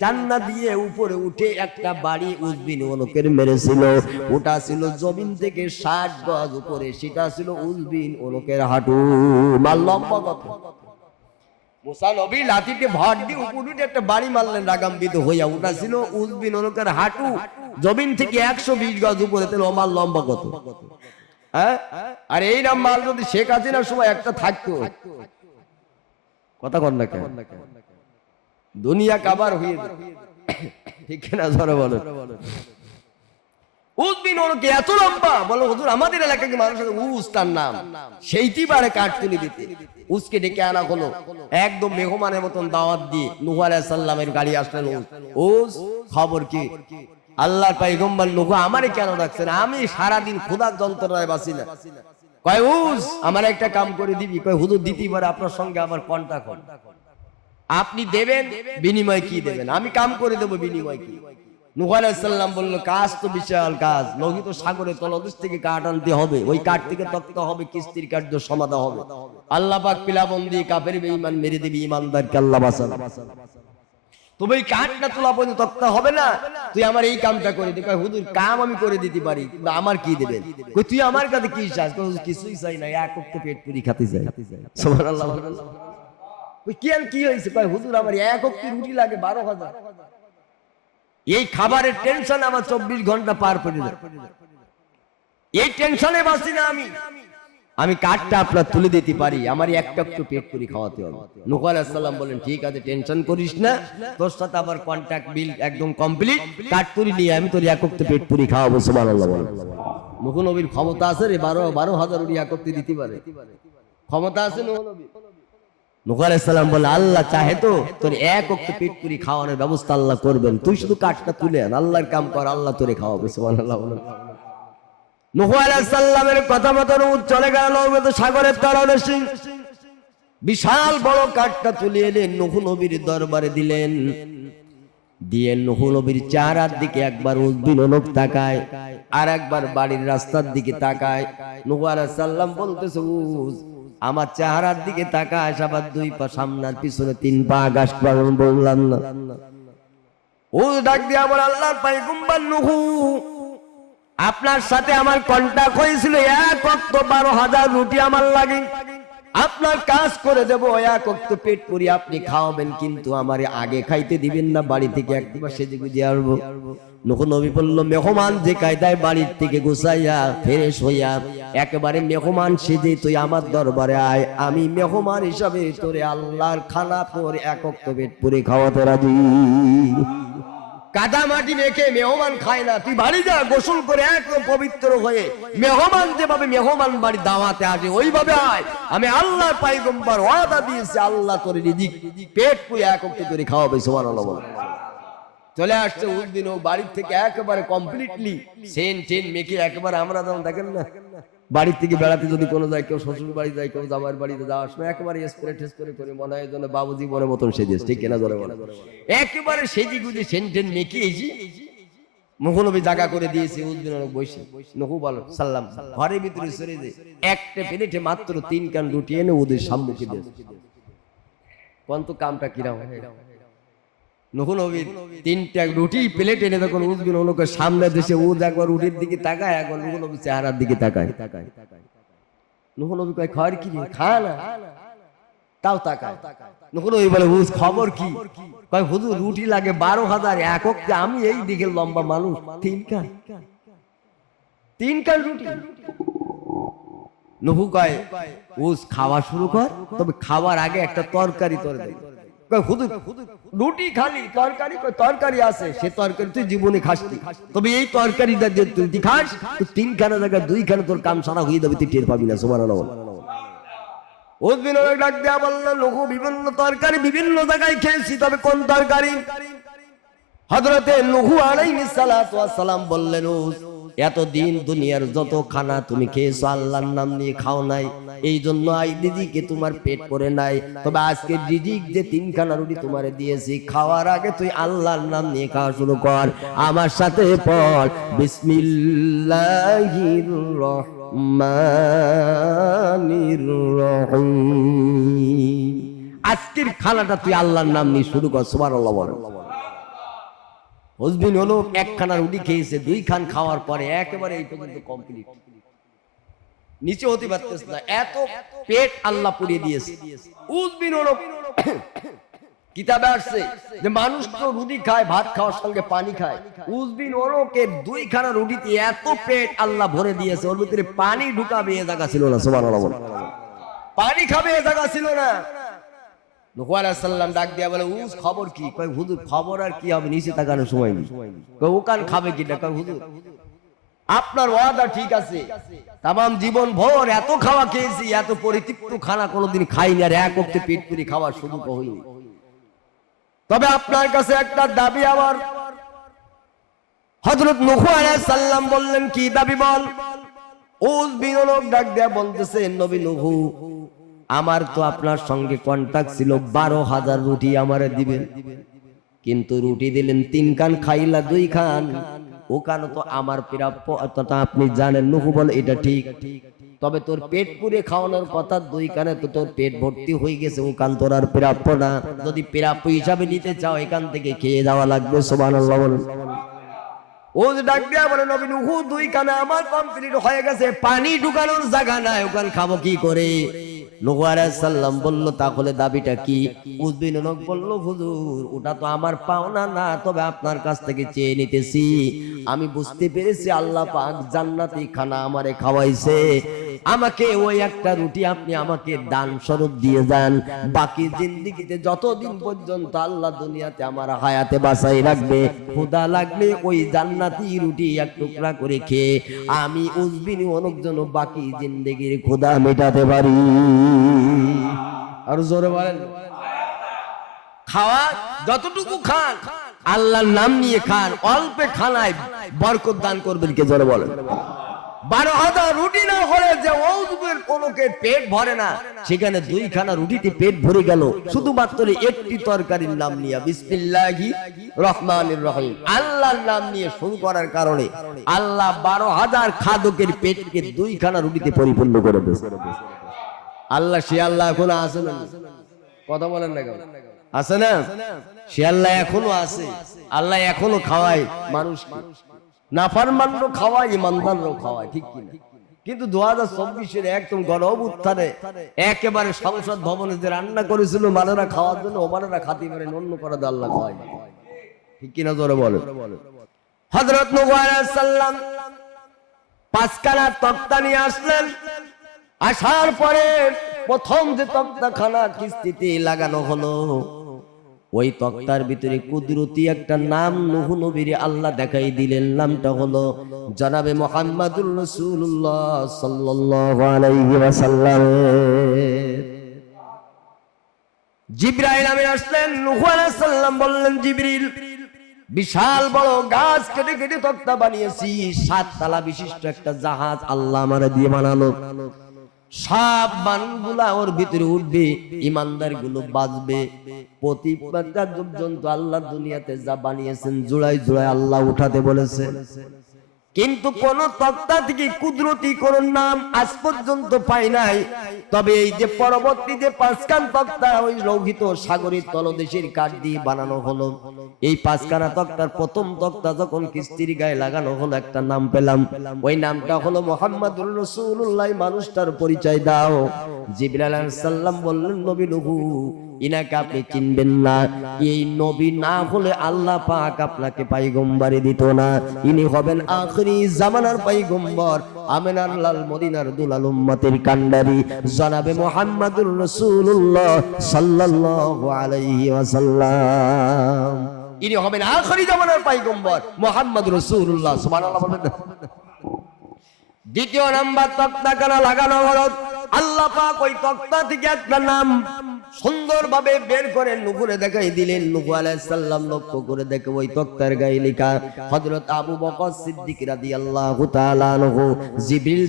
চান্না দিয়ে উপরে উঠে একটা বাড়ি উজবিন ওনকের মেরেছিল। ওটা ছিল জমিন থেকে ষাট গজ উপরে, সেটা ছিল উজবিন হাঁটু। লম্বা জমিন থেকে একশো বিশ গজ উপরে, তাহলে লম্বা কত হ্যাঁ? আর এই নাম মাল যদি শেখ হাসিনার সময় একটা থাকতো। কথা কর না কেন? দুনিয়া কাবার হয়ে ঠিক না ধরো বলো? উদ্দিন এত লম্বা, বলো, হুজুর, আমাদের উস তার নাম? সেইটি বারে কাঠ তুলে দিতে। উসকে ডেকে আনা হলো। একদম মেহমানের মতন দাওয়াত দিয়ে নুহ আলাইহিস সালামের গাড়ি আসলেন উস। খবর কি? আল্লাহর পাইগম্বর নুহ আমারে কেন রাখছেন আমি সারাদিন ক্ষুধার যন্ত্রণায় বাঁচি না। কয়, উস, আমার একটা কাম করে দিবি। কয়, হুজুর দিতেই পারে আপনার সঙ্গে আমার কন্টাক্ট আপনি দেবেন বিনিময় কি দেবেন? আমি কাম করে দেবো বিনিময় কি? কাজ তো বিশাল কাজ। লোহিত সাগরে তলদেশ থেকে কাঠ আনতে হবে। ওই কাঠ থেকে হবে কিস্তির কার্য সমাধা হবে। আল্লাহ পাক পিলাবন্দি মেরে দিবি ইমানদারকে আল্লাহ কাঠটা তোলা পর্যন্ত তক্তা হবে না। তুই আমার এই কামটা করে দে। কয়, হুজুর কাম আমি করে দিতে পারি কিন্তু আমার কি দেবেন? তুই আমার কাছে কি চাস? কিছুই চাই না। এক পেট পুরি খাতে চাই। সুবহানাল্লাহ সুবহানাল্লাহ। কই, কি হয়েছে? কয় হুজুর আমার এক অক্তি রুটি লাগে বারো হাজার। এই খাবারের টেনশন আমার চব্বিশ ঘণ্টা পার করে এই টেনশনে বাঁচি না আমি। আমি কাঠটা আপনার তুলে দিতে পারি আমার একটা একটু পেট করে খাওয়াতে হবে। নুহ আলাইসাল্লাম বলেন ঠিক আছে টেনশন করিস না তোর সাথে আমার কন্ট্যাক্ট বিল একদম কমপ্লিট কাঠ তুলি নিয়ে আমি তোর এক একটু পেট পুরি খাওয়াবো মুখ নবীর ক্ষমতা আছে রে বারো বারো হাজার উনি দিতে পারে। ক্ষমতা আছে বলে, আল্লাহ চাহে তো তোর এক অক্ত পেট পুরি খাওয়ানোর ব্যবস্থা আল্লাহ করবেন। তুই শুধু কাঠটা তুলে আন, আল্লাহর কাম কর, আল্লাহ তোরে খাওয়াবে, সুবহানাল্লাহ বলেন নুহু কথা মতো চলে গেল সাগরের বিশাল বড় কাঠটা তুলে এলেন নবীর দরবারে দিলেন। দিয়ে নুহু নবীর চেহারার দিকে একবার উদ্বিন লোক তাকায় আর একবার বাড়ির রাস্তার দিকে তাকায়। নুহু আলাইহিসসালাম বলতেছে উজ আমার চেহারার দিকে তাকায় আবার দুই পা, সামনার পিছনে তিন পা, আকাশ বললাম না। ও ডাক দিয়ে আমার আল্লাহর পাইগুম্বার নুহু, আপনার সাথে আমার কন্টাক্ট হয়েছিল এক অক্ত বারো হাজার রুটি আমার লাগে। আপনার কাজ করে দেব, এক অক্ত পেট পুরি আপনি খাওয়াবেন, কিন্তু আমার আগে খাইতে দিবেন না, বাড়ি থেকে একবার সেজে গুজে আসব। নবী বলল, মেহমান যে কায়দায় বাড়ির থেকে গুছাইয়া একেবারে মেহমান সেজে তুই আমার দরবারে আয়। আমি মেহমান হিসাবে তোরে আল্লাহর খানা তোর এক অক্ত পেট পুরি কাদা মাটি রেখে মেহমান খায় না, তুই বাড়ি যা, গোসল করে একদম পবিত্র হয়ে মেহমান যেভাবে মেহমান বাড়ি দাওয়াতে আসে, ওইভাবে আয়। আমি আল্লাহ পাইগম্বর ওয়াদা দিয়েছি, আল্লাহ তোর রিজিক, পেট পুয়ে এক অক্ত করে খাওয়াবে বল। চলে আসছে উদ্দিন ও বাড়ির থেকে একেবারে কমপ্লিটলি সেন টেন মেখে একেবারে আমরা যেমন দেখেন না, বাড়ির থেকে বেড়াতে যদি কোনো যায়, কেউ শ্বশুর বাড়ি যায়, কেউ জামার বাড়িতে যাওয়ার সময় একেবারে স্প্রে টেস্প্রে করে করে মনে হয় যেন বাবুজি মনের মতন সেজেছে, ঠিক কিনা ধরে বলে একেবারে সেজি গুজি সেন টেন মেখে এসি মুখনবী জায়গা করে দিয়েছে উদ্দিন অনেক বসে নহু বলো সাল্লাম, ঘরের ভিতরে সরে যে একটা প্লেটে মাত্র তিন কান রুটি এনে ওদের সম্মুখে দিয়েছে। কন্ত কামটা কিরাম হয় নবীর তিনটা রুটি, প্লেট এনে তখন উজবিন অনুকে সামনে দেশে উদ একবার রুটির দিকে তাকায়, একবার নহু নবী চেহারার দিকে তাকায়। নহু নবী কয়, খাওয়ার কি খা না। তাও তাকায়। নহু নবী বলে উজ খবর কি? কয়, হুজুর, রুটি লাগে বারো হাজার একক আমি এই দিকে লম্বা মানুষ, তিন কান। তিন কান রুটি। নহু কয় উজ খাওয়া শুরু কর, তবে খাওয়ার আগে একটা তরকারি তোর হুজুর রুটি খালি, তরকারি তরকারি আছে, সে তরকারি তুই জীবনে খাস তবে এই তরকারিটা যে তুই খাস তিনখানা জায়গা দুইখানা তোর কাম সারা হয়ে যাবে, তুই টের পাবি না উদ্দিন ডাক দেয়া বলল লঘু বিভিন্ন তরকারি বিভিন্ন জায়গায় খেয়েছি, তবে কোন তরকারি? হজরতে সালাতু ওয়াস সালাম বললেন উস, এতদিন দুনিয়ার যত খানা তুমি খেয়েছো আল্লাহর নাম নিয়ে খাও নাই। এই জন্য আই দিদিকে তোমার পেট করে নাই। তবে আজকে দিদিক যে তিনখানা রুটি তোমারে দিয়েছি খাওয়ার আগে তুই আল্লাহর নাম নিয়ে খাওয়া শুরু কর। আমার সাথে পড়। বিসমিল্লাহির রহমানির রহিম। আজকের খানাটা তুই আল্লাহর নাম নিয়ে শুরু কর সুবহানাল্লাহ বল। হুজবিন হলো একখানা রুটি খেয়েছে দুই খান খাওয়ার পরে একেবারে এই পর্যন্ত কমপ্লিট নিচে হতে পারতেছ না, এত পেট আল্লাহ পুড়িয়ে দিয়েছে। উজবিন হলো কিতাবে আসছে যে মানুষ তো রুটি খায়, ভাত খাওয়ার সঙ্গে পানি খায়। উজবিন ওরকে দুইখানা রুটিতে এত পেট আল্লাহ ভরে দিয়েছে, ওর ভিতরে পানি ঢুকাবে এ জায়গা ছিল না বল। পানি খাবে এ জায়গা ছিল না। ডাক দিয়া বলে উস খবর কি? কয়, হুজুর, খবর আর কি হবে নিচে সময় নেই। কয় ওকান খাবে কি না কয়, হুজুর, আপনার ওয়াদা ঠিক আছে। জীবন এত খাওয়া খেয়েছি, এত পরিতৃপ্ত খানা কোনোদিন খাইনি আর এক পেট পুরি খাওয়ার হয়নি। তবে আপনার কাছে একটা দাবি আমার। হযরত নূহ আলাইহিস সালাম বললেন, কি দাবি বল? ওজ বিনলোক ডাক দেয়া বলতেছে, নবী নূহ আমার তো আপনার সঙ্গে কন্টাক্ট ছিল, বারো হাজার রুটি আমারে দিবেন। কিন্তু রুটি দিলেন তিন খান খাইলা দুই খান। ওখানে তো আমার প্রাপ্য আপনি জানেন, নুহু বলে এটা ঠিক। তবে তোর পেট পুরে খাওয়ানোর কথা, দুই কানে তো তোর পেট ভর্তি হয়ে গেছে, ওখান তোর আর প্রাপ্য না। যদি প্রাপ্য হিসাবে নিতে চাও, এখান থেকে খেয়ে যাওয়া লাগবে বলুন। ও ডাক দেয়া বলে, নবী নুহু, দুই কানে আমার কমপ্লিট হয়ে গেছে, পানি ঢুকানোর জায়গা নাই, ওখানে খাব কি করে? আমি বুঝতে পেরেছি আল্লাহ পাক জান্নাতি খানা আমারে খাওয়াইছে। আমাকে ওই একটা রুটি আপনি আমাকে দান স্বরূপ দিয়ে যান। বাকি জিন্দিগিতে যতদিন পর্যন্ত আল্লাহ দুনিয়াতে আমার হায়াতে বাঁচাই রাখবে ক্ষুদা লাগলে ওই জান্নাতি রুটি এক টুকরা করে খেয়ে আমি উজবিনি অনেকজন বাকি জিন্দেগির ক্ষুদা মেটাতে পারি। আর জোরে বলেন। খাওয়া যতটুকু খান, আল্লাহর নাম নিয়ে খান, অল্পে খানায় বরকত দান করবেন কে জোরে বলেন। বারো হাজার রুটি না হলে যে পেট ভরে না, সেখানে রুটিতে পেট ভরে গেল, শুধুমাত্র একটি তরকারির নাম নিয়ে। বিসমিল্লাহি রহমানির রহিম। আল্লাহর নাম নিয়ে শুরু করার কারণে আল্লাহ বারো হাজার খাদকের পেটকে দুইখানা রুটিতে পরিপূর্ণ করে দিয়েছে। আল্লাহ, সে আল্লাহ এখনও আছে না কথা বলেন না কেন? আছে না? সে আল্লাহ এখনও আছে। আল্লাহ এখনও খাওয়ায় মানুষ নাফারমানও খাওয়ায় ইমানদারও খাওয়ায়, ঠিক কিনা? কিন্তু দু হাজার চব্বিশের একদম গণ উত্থানে একেবারে সংসদ ভবনে যে রান্না করেছিল মানেরা খাওয়ার জন্য ও মানেরা খাতি পারে অন্য করে আল্লাহ খাওয়ায়। ঠিক কিনা জোরে বলে হজরত সাল্লাম পাঁচখানা তক্তা নিয়ে আসলেন। আসার পরে প্রথম যে তক্তাখানা কিস্তিতে লাগানো হলো, ওই তক্তার ভিতরে কুদরতি একটা নাম নুহু নবীর আল্লাহ দেখাই দিলেন। নামটা হলো জনাবে মোহাম্মদুর রাসূলুল্লাহ সাল্লাল্লাহু আলাইহি ওয়াসাল্লাম। জিব্রাইল আমি আসলেন, নুহু আলাইহিস সালাম বললেন, জিবরিল, বিশাল বড় গাছ কেটে কেটে তক্তা বানিয়েছি, সাত তালা বিশিষ্ট একটা জাহাজ আল্লাহ আমারে দিয়ে বানালো। সব মানুষগুলা ওর ভিতরে উঠবে ইমানদারগুলো বাঁচবে প্রতিটা জন্তু আল্লাহ দুনিয়াতে যা বানিয়েছেন, জোড়ায় জোড়ায় আল্লাহ উঠাতে বলেছেন কিন্তু কোন তক্তা থেকে কুদরতি কোন নাম আজ পর্যন্ত পাই নাই। তবে এই যে পরবর্তী যে পাঁচখান তক্তা, ওই রৌহিত সাগরের তলদেশের কাঠ দিয়ে বানানো হলো। এই পাঁচখানা তক্তার প্রথম তক্তা যখন কিস্তির গায়ে লাগানো হলো, একটা নাম পেলাম। ওই নামটা হলো মোহাম্মদুর রসুল্লাহ মানুষটার পরিচয় দাও। জিবরাল সাল্লাম বললেন, নবী নবু ইনাকে আপনি চিনবেন না। এই নবী না হলে আল্লাহ পাক আপনাকে পাইগম্বারি দিত না। ইনি হবেন আখরি জামানার পাইগম্বর, আমেনার লাল মদিনার দুলাল উম্মতের কান্ডারি। জনাবে মোহাম্মদুর রাসূলুল্লাহ সাল্লাল্লাহু আলাইহি ওয়াসাল্লাম। ইনি হবেন আখরি জামানার পাইগম্বর মোহাম্মদ রাসূলুল্লাহ। সুবহানাল্লাহ বলবেন না? দ্বিতীয় নাম্বার তক্তা কেন লাগানো হলো। আল্লাহ পাক ওই তক্তা থেকে একটা নাম সুন্দরভাবে বের করে নুপুরে দেখাই দিলেন। নুপু আলাইহিস সালাম লক্ষ্য করে দেখে ওই তক্তার গায়ে লেখা, হযরত আবু বকর সিদ্দিক রাদিয়াল্লাহু তাআলা আনহু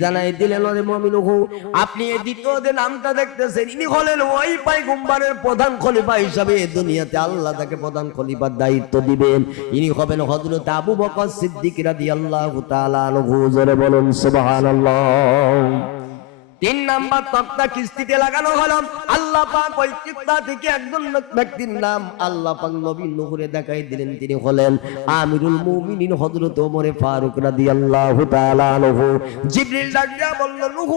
জানাই দিলেন, ওরে মুমিনুহু, আপনি এই দ্বিতীয় যে নামটা দেখতেছেন, ইনি হলেন ওই পয়গম্বরের প্রধান খলিফা হিসাবে দুনিয়াতে আল্লাহ তাকে প্রধান খলিফার দায়িত্ব দিবেন। ইনি হবেন হযরত আবু বকর সিদ্দিক রাদিয়াল্লাহু তাআলা আনহু। জোরে বলুন, সুবহানাল্লাহ। তিন নাম্বার তক্তা কিস্তিতে লাগানো হলো। আল্লাহ পাক ওই কিস্তা থেকে একজন ব্যক্তির নাম আল্লাহ পাক নবী নূরে দেখাই দিলেন, তিনি হলেন আমিরুল মুমিনিন হযরত ওমর ফারুক রাদিয়াল্লাহু তাআলা আনহু। জিবরিল ডাক দিয়া বলল, নূহ,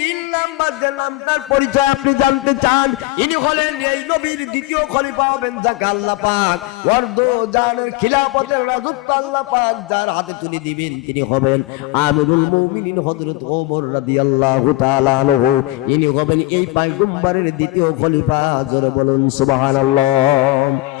তিন নাম্বার যে নামটার পরিচয় আপনি জানতে চান? ইনি হলেন এই নবীর দ্বিতীয় খলিফা হবেন যাকে আল্লাহ পাক অর্ধ জানের খিলাফতের রাজত্ব আল্লাহ পাক যার হাতে তুলে দিবেন, তিনি হবেন আমিরুল মুমিনিন হযরত ওমর রাদিয়াল্লাহু তাআলা আনহু। ইনি হবেন এই পয়গম্বরের দ্বিতীয় খলিফা। জোরে বলুন সুবহানাল্লাহ।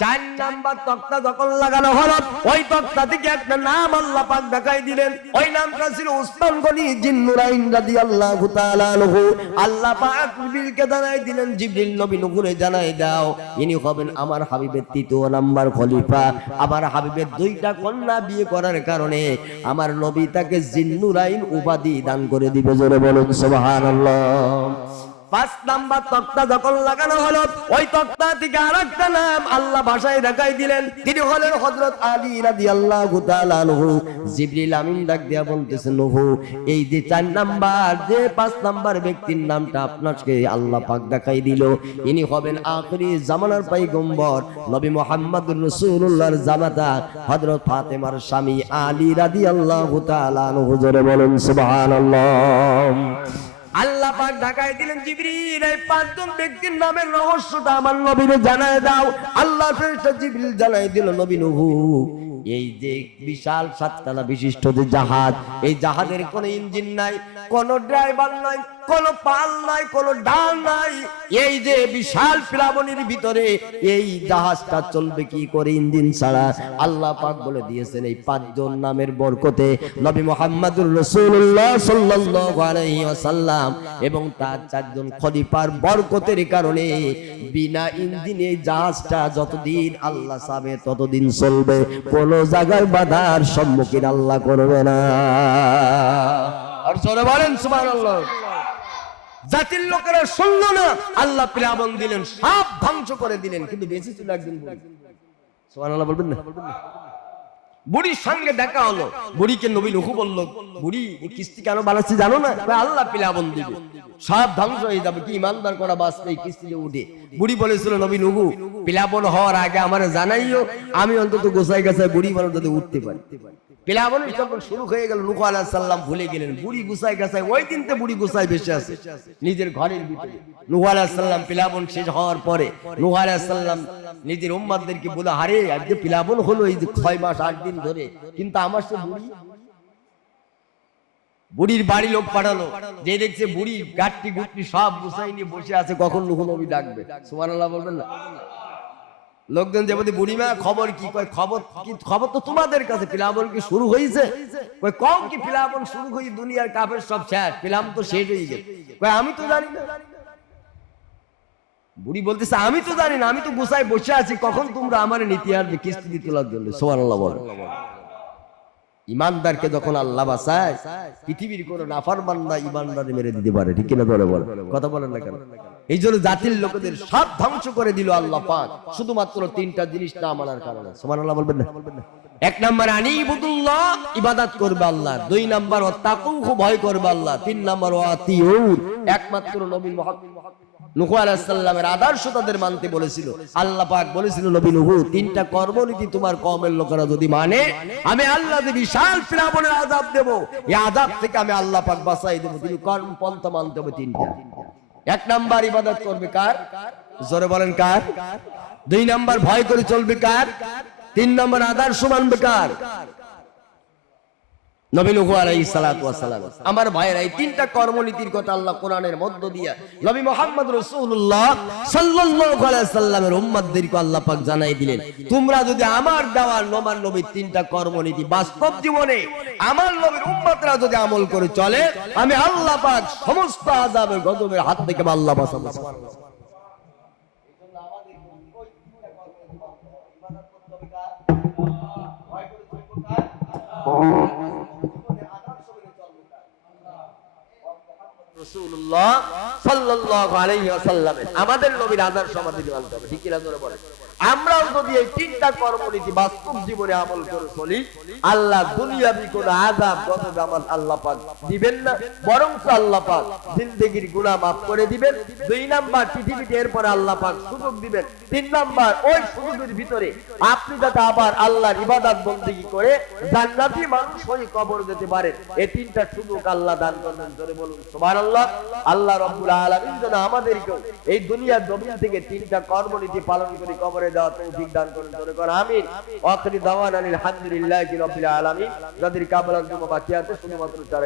চার নাম্বার তক্তা যখন লাগানো হলো, ওই তক্তা থেকে একটা নাম আল্লাহ পাক দেখাই দিলেন। ওই নামটা ছিল উসমান গনি জিন্নুরাইন রাদিয়াল্লাহু তাআলা আনহু। আল্লাহ পাক জিবরিলকে জানাই দিলেন, জিবরিল নবী নূরে জানাই দাও, ইনি হবেন আমার হাবিবের তৃতীয় নাম্বার খলিফা। আমার হাবিবের দুইটা কন্যা বিয়ে করার কারণে আমার নবী তাকে জিন্নুরাইন উপাধি দান করে দিবে। জোরে বলুন, সুবহানাল্লাহ। পাঁচ নাম্বার তক্তা যখন লাগানো হলো, ওই তক্তা থেকে আর একটা নাম আল্লাহ ভাষায় দেখাই দিলেন। তিনি হলেন হযরত আলী রাদিয়াল্লাহু তাআলা আনহু। জিবরিল আমিন ডাক দিয়া বলতেছেন নহু, এই যে চার নাম্বার, যে পাঁচ নাম্বার ব্যক্তির নামটা আপনাকে আল্লাহ পাক দেখাই দিল। ইনি হবেন আখরি জামানার পয়গম্বর, নবী মুহাম্মদুর রাসূলুল্লাহর জামাতা, হযরত ফাতেমার স্বামী আলী রাদিয়াল্লাহু তাআলা আনহু। জোরে বলুন, সুবহানাল্লাহ। আল্লাহ পাক ঢাকায় দিলেন, জিবরিল, এই পাঁচজন ব্যক্তির নামের রহস্যটা আমার নবীরে জানায় দাও। আল্লাহ ফেরেশতা জিবরিল জানায় দিল, নবী এই যে বিশাল সাততলা বিশিষ্ট যে জাহাজ, এই জাহাজের কোন ইঞ্জিন নাই, কোন ড্রাইভার নাই কোনো পাল নাই, কোনো ডাল নাই। এই যে বিশাল প্লাবনের ভিতরে এই জাহাজটা চলবে কি করে ইঞ্জিন ছাড়া? আল্লাহ পাক বলে দিয়েছেন এই পাঁচজন নামের বরকতে নবী মোহাম্মদুর রাসূলুল্লাহ সাল্লাল্লাহু এবং তার চারজন খলিফার বরকতের কারণে বিনা ইঞ্জিনে জাহাজটা যতদিন আল্লাহ সাবে ততদিন চলবে। কোন জায়গায় বাধার সম্মুখীন আল্লাহ করবে না। আর জোরে বলেন, সুবহানাল্লাহ। জাতির লোকেরা শুনল না। আল্লাহ প্লাবন দিলেন, সব ধ্বংস করে দিলেন। কিন্তু বেঁচে ছিল একদিন সুবহানাল্লাহ বলবেন না? বুড়ির সঙ্গে দেখা হলো। বুড়িকে নবী নুহু বলল, বুড়ি কিস্তি কেন বানাচ্ছি জানো না? আল্লাহ প্লাবন দিবে। সব ধ্বংস হয়ে যাবে। কি ইমানদার করা বাঁচবে এই কিস্তিতে উঠে। বুড়ি বলেছিল, নবী নুহু প্লাবন হওয়ার আগে আমার জানাইও। আমি অন্তত গোসাই গাছায় বুড়ি মানুষ যাতে উঠতে পারি। যখন শুরু হয়ে গেল নুহু আলাইহিস সালাম ভুলে গেলেন বুড়ি গুসাই গাছায় ওই দিনতে বুড়ি গুসাই বেঁচে আছে নিজের ঘরের ভিতরে। নুহু সালাম প্লাবন শেষ হওয়ার পরে নুহু আলাইহিস সালাম নিজের উম্মাদদেরকে বলে হারে আজকে প্লাবন হলো এই যে ছয় মাস আট দিন ধরে কিন্তু আমার সে বুড়ি বুড়ির বাড়ি লোক পাঠালো যে দেখছে বুড়ি গাটটি গুটটি সব গুসাই নিয়ে বসে আছে কখন নুহু নবী ডাকবে? সুবহানাল্লাহ বলবেন না? লোকজন যে বলি, বুড়িমা, খবর কি? কয়, খবর কি? খবর তো তোমাদের কাছে প্লাবন কি শুরু হয়েছে কয় কম কি প্লাবন শুরু হয়ে দুনিয়ার কাফের সব শেষ, প্লাম তো শেষ হয়ে গেছে। কয়, আমি তো জানি না। বুড়ি বলতেছে, আমি তো জানি না, আমি তো গুছায় বসে আছি, কখন তোমরা আমার নীতি আর কিস্তি দিতে জন্য সুবহানাল্লাহ বলো। ইমানদারকে যখন আল্লাহ বাঁচায়, পৃথিবীর কোন নাফার বান্দা ইমানদারে মেরে দিতে পারে, ঠিক কিনা ধরে বল? কথা বলেন না কেন? এই জন্য জাতির লোকেদের সব ধ্বংস করে দিল আল্লাহ পাক। শুধুমাত্র তিনটা জিনিস না মানার কারণে। সমান আল্লাহ বলবেন না। এক নাম্বার আনিবুদুল্লাহ ইবাদত করবে আল্লাহ। দুই নাম্বার তাকুহু ভয় করবে আল্লাহ। তিন নাম্বার ওয়াতিউন একমাত্র নবী মুহাম্মদ। নুহু আলাইহিস সালামের আদর্শ তাদের মানতে বলেছিল। আল্লাহ পাক বলেছিল নবী নুহু তিনটা কর্মনীতি তোমার কওমের লোকেরা যদি মানে আমি আল্লাহ যে বিশাল প্লাবনের আযাব দেব এই আযাব থেকে আমি আল্লাহ পাক বাঁচাই দেব। তুমি কর্ম পন্থা মানতে হবে তিনটা। এক নাম্বার ইবাদত করবে কার? জোরে বলেন কার? দুই নাম্বার ভয় করে চলবে কার? তিন নাম্বার আদার সমান কার আমার ভাইয়েরা এই তিনটা কর্মনীতির কথা আল্লাহ কোরআনের মধ্য দিয়া নবী মুহাম্মদ উম্মতদেরকে আল্লাহ পাক জানাই দিলেন, তোমরা যদি আমার দেওয়া নবার নবীর তিনটা কর্মনীতি বাস্তব জীবনে আমার নবীর উম্মতরা যদি আমল করে চলে, আমি আল্লাহ পাক সমস্ত আযাবের গজবের হাত থেকে আল্লাহ বাঁচাবো। রাসূলুল্লাহ সাল্লাল্লাহু আলাইহি ওয়াসাল্লামের। আমাদের নবীর আদর্শ আমাদের মানতে হবে ঠিক কি না বলেন? আমরাও যদি এই তিনটা কর্মনীতি বাস্তব জীবনে আমল করে চলি, আল্লাহ দুনিয়াবি কোন আজাব গজব আমার আল্লাহ পাক দিবেন না বরং আল্লাহ পাক জিন্দগির গুনাহ মাফ করে দিবেন। দুই নাম্বার পৃথিবীতে এরপরে আল্লাহ পাক সুযোগ দিবেন। তিন নাম্বার, ওই সুযোগের ভিতরে আপনি যাতে আবার আল্লাহর ইবাদত বন্দেগী করে জান্নাতি মানুষ হয়ে কবর যেতে পারেন এই তিনটা সুযোগ আল্লাহ দান করবেন জোরে বলুন, সুবহানাল্লাহ। আল্লাহ রাব্বুল আলামিন যেন আমাদেরকেও এই দুনিয়ার জমিন থেকে তিনটা কর্মনীতি পালন করে কবরে দেওয়া তৌফিক দান করুন, জোরে কর আমিন। আখিরি দাওয়ানা আলহামদুলিল্লাহি রাব্বিল আলামিন। যাদের কাবলার জন্য বাকি আছে, শুধুমাত্র চার